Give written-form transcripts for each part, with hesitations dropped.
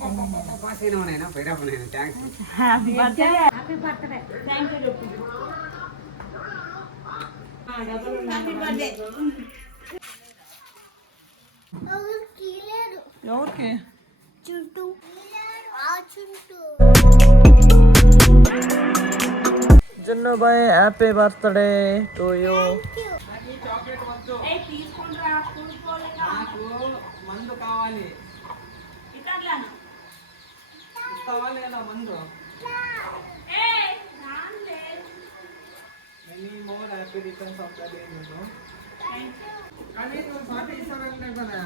Pass అయినా పోయినప్పుడు thanks. Happy birthday. Happy birthday. Thank you. Happy birthday. ఎవరికి? చుట్టూ జున్ను boy happy birthday to you. మందు కావాలి. కావాలి కదా మందు. Many more happy returns of the day, you know. కానీ నువ్వు పార్టీ ఇస్తానంటే కదా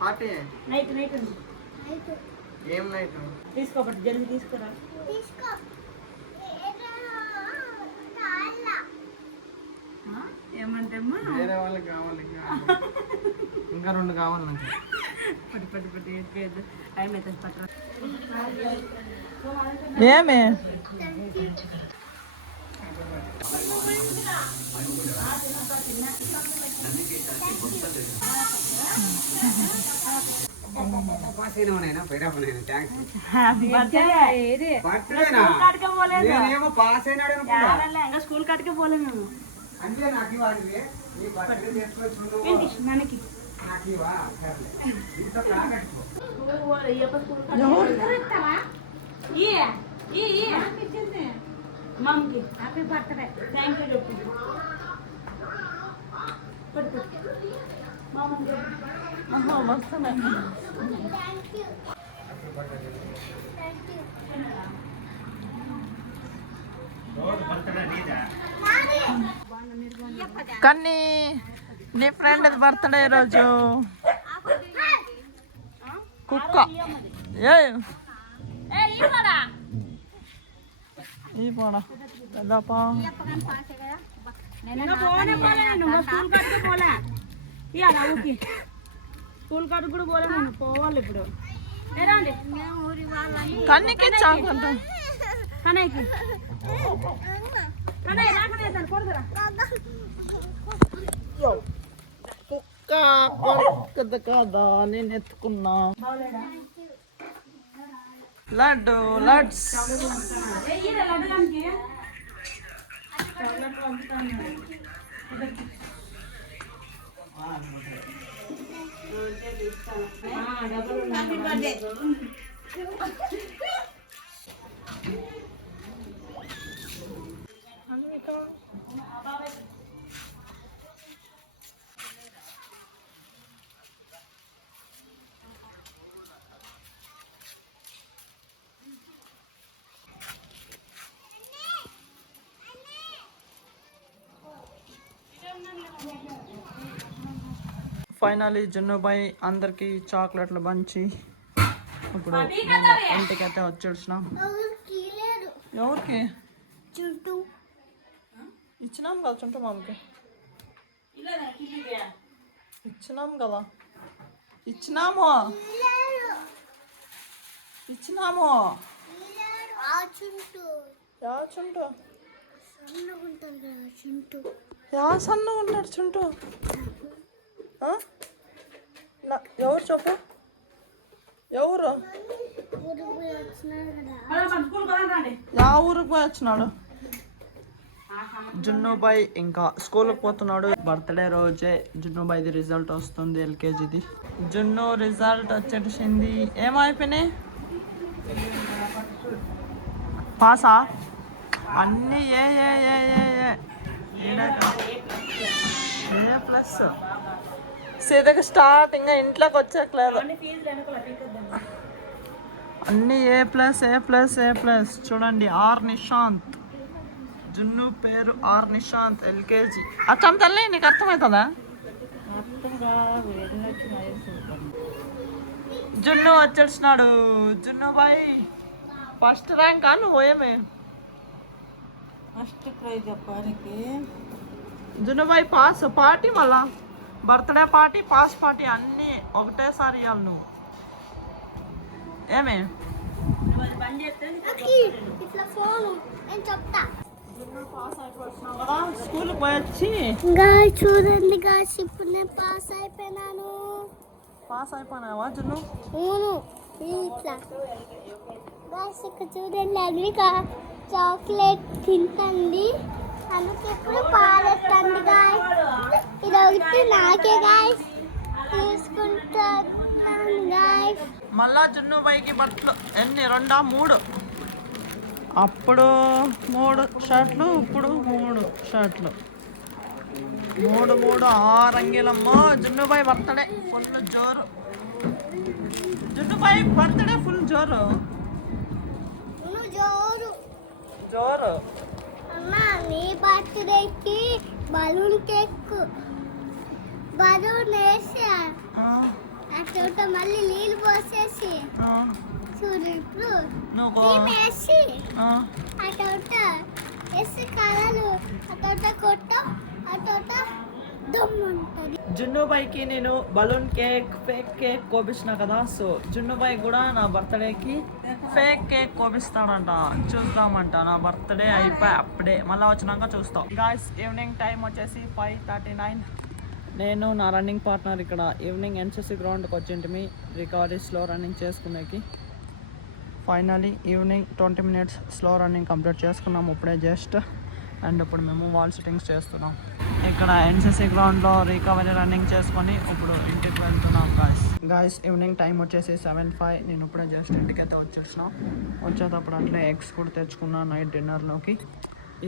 పార్టీ నైట్ ఏం నైట్ తీసుకోబట్టి జల్దీ తీసుకురా. ఏమంటే వేరే వాళ్ళకి కావాలి ఇంకా 2 కావాలి నాకు. పట్టి టైం అవుతుంది పట్ల. ఏమే పాస్ అయినా పోయినప్పుడు థ్యాంక్స్. Happy birthday. నేనేమో పాస్ అయినాడు ఇంకా స్కూల్ కాటికే పోలే మేము. అంటే నాకు ఇవ్వాలి నీ బర్త్డే చేసుకోవచ్చు మనకి నాకు ఇవా ఇంత కాకట్టుకో మమ్మకి హ్యాపీ బర్త్డే. థ్యాంక్ యూ చెప్పు. కన్నీ నీ ఫ్రెండ్ బర్త్డే రోజు కుక్క ఈ పోడా పెద్దపా స్కూల్ కాడికి కూడా పోలే నేను. పోవాలి ఇప్పుడు. కన్నీకి చాకుంటా కనయ్యకి కుక్క కదా కదా నేను ఎత్తుకున్నా. లడ్డు లడ్స్ ఫైనలీ జున్నుబాయ్ అందరికి చాక్లెట్లు పంచి ఇప్పుడు ఇంటికైతే వచ్చేసినాం. ఎవరికి చుట్టూ ఇచ్చినాం కదా చుంటూ మామకి ఇచ్చినాం కదా ఇచ్చినాము యా చుంటూ యా సన్నగా ఉంటాడు చుంటూ. ఎవరు చెప్పు ఎవరు యా ఊరికి పోయి వచ్చినాడు? జున్నుబాయ్ ఇంకా స్కూల్కి పోతున్నాడు. బర్త్డే రోజే జున్నుబాయ్ది రిజల్ట్ వస్తుంది ఎల్కేజీది. జున్ను రిజల్ట్ వచ్చేసింది. ఏమైపోయినాయి? పాసా అన్నీ ఏ ప్లస్ సీదకి స్టార్ట్ ఇంకా ఇంట్లోకి వచ్చేట్లేదు. అన్నీ ఏ ప్లస్ ఏ ప్లస్ ఏ ప్లస్. చూడండి ఆర్ నిశాంత్. జున్ను పేరు ఆర్ నిశాంత్ ఎల్కేజీ. అచ్చం తల్లి నీకు అర్థమవుతుందా? జున్ను వచ్చేసినాడు. జున్ను బాయ్ ఫస్ట్ ర్యాంక్ నువ్వు ఏమే? ఫస్ట్ ప్రైజ్ చెప్పడానికి జున్ను బాయ్ పాస్ పార్టీ మళ్ళా బర్త్డే పార్టీ పాస్ పార్టీ అన్నీ ఒకటేసారి ఇవ్వాలి నువ్వు. ఏమే స్కూల్కి పోయి వచ్చి చూడండి ఇప్పుడు నేను పాస్ అయిపోయినాను. పాస్ అయిపోయినావా జున్ను? అవును ఇట్లా గాయస్ ఇక్కడ చూడండి అన్విక చాక్లెట్ తింటుంది అందుకే ఎప్పుడు పారేస్తుంది గాయస్ ఇది ఒకటి నాకే గాయస్ తీసుకుంటాను గాయస్ మళ్ళా జున్ను పైకి బట్టలు ఎన్ని 2 3 అప్పుడు 3 షర్ట్లు ఇప్పుడు 3 షర్ట్లు 3 6 అంగీలమ్మో జున్నుబాయ్ బర్త్డే ఫుల్ జోరు జున్నుబాయ్ బర్త్డే ఫుల్ జోరు జోరు జోరు అమ్మా నీ బర్త్డేకి బలూన్ కేక్ బలూన్ వేసి ఆ చోట మళ్ళీ నీళ్ళు పోసేసి చూడు ఇప్పుడు వేసి ఆ చోట వేసి కలలు ఆ చోట కొట్ట ఆ చోట దమ్ముంటుంది జున్నుబాయ్కి నేను బలూన్ కేక్ ఫేక్ కేక్ కోపిస్తున్నా కదా సో జున్నుబాయ్ కూడా నా బర్త్డేకి ఫేక్ కేక్ కోపిస్తాడంట చూద్దామంట నా బర్త్డే అయిపోయి అప్పుడే మళ్ళీ వచ్చినాక చూస్తాం గాయస్ ఈవినింగ్ టైం వచ్చేసి 5:39 నేను నా రన్నింగ్ పార్ట్నర్ ఇక్కడ ఈవినింగ్ ఎన్సీసీ గ్రౌండ్కి వచ్చింటిమి రికవరీ స్లో రన్నింగ్ చేసుకునేకి finally evening 20 minutes slow running complete చేసుకున్నాం ఇప్పుడే జస్ట్ అండ్ ఇప్పుడు మేము వాల్ సిట్టింగ్స్ చేస్తున్నాం ఇక్కడ ఎన్సీసీ గ్రౌండ్లో రికవరీ రన్నింగ్ చేసుకొని ఇప్పుడు ఇంటికి వెళ్తున్నాం గాయస్ ఈవినింగ్ టైం వచ్చేసి 7:05 నేను ఇప్పుడే జస్ట్ ఇంటికైతే వచ్చేసినాం వచ్చేటప్పుడు అట్లే ఎగ్స్ కూడా తెచ్చుకున్నా నైట్ డిన్నర్లోకి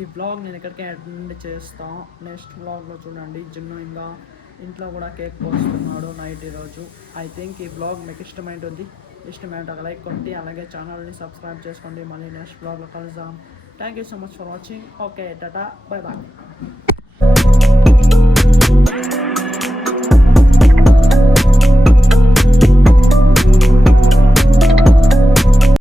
ఈ బ్లాగ్ నేను ఇక్కడికే ఎండ్ చేస్తాను నెక్స్ట్ బ్లాగ్లో చూడండి జున్ను ఇంకా ఇంట్లో కూడా కేక్ పోస్తున్నాడు నైట్ ఈరోజు ఐ థింక్ ఈ బ్లాగ్ మీకు ఇష్టమైంటుంది ఇష్టమైంటే ఒక లైక్ కొట్టి అలాగే ఛానల్ని సబ్స్క్రైబ్ చేసుకోండి మళ్ళీ నెక్స్ట్ బ్లాగ్లో కలుద్దాం thank you so much for watching okay tata bye bye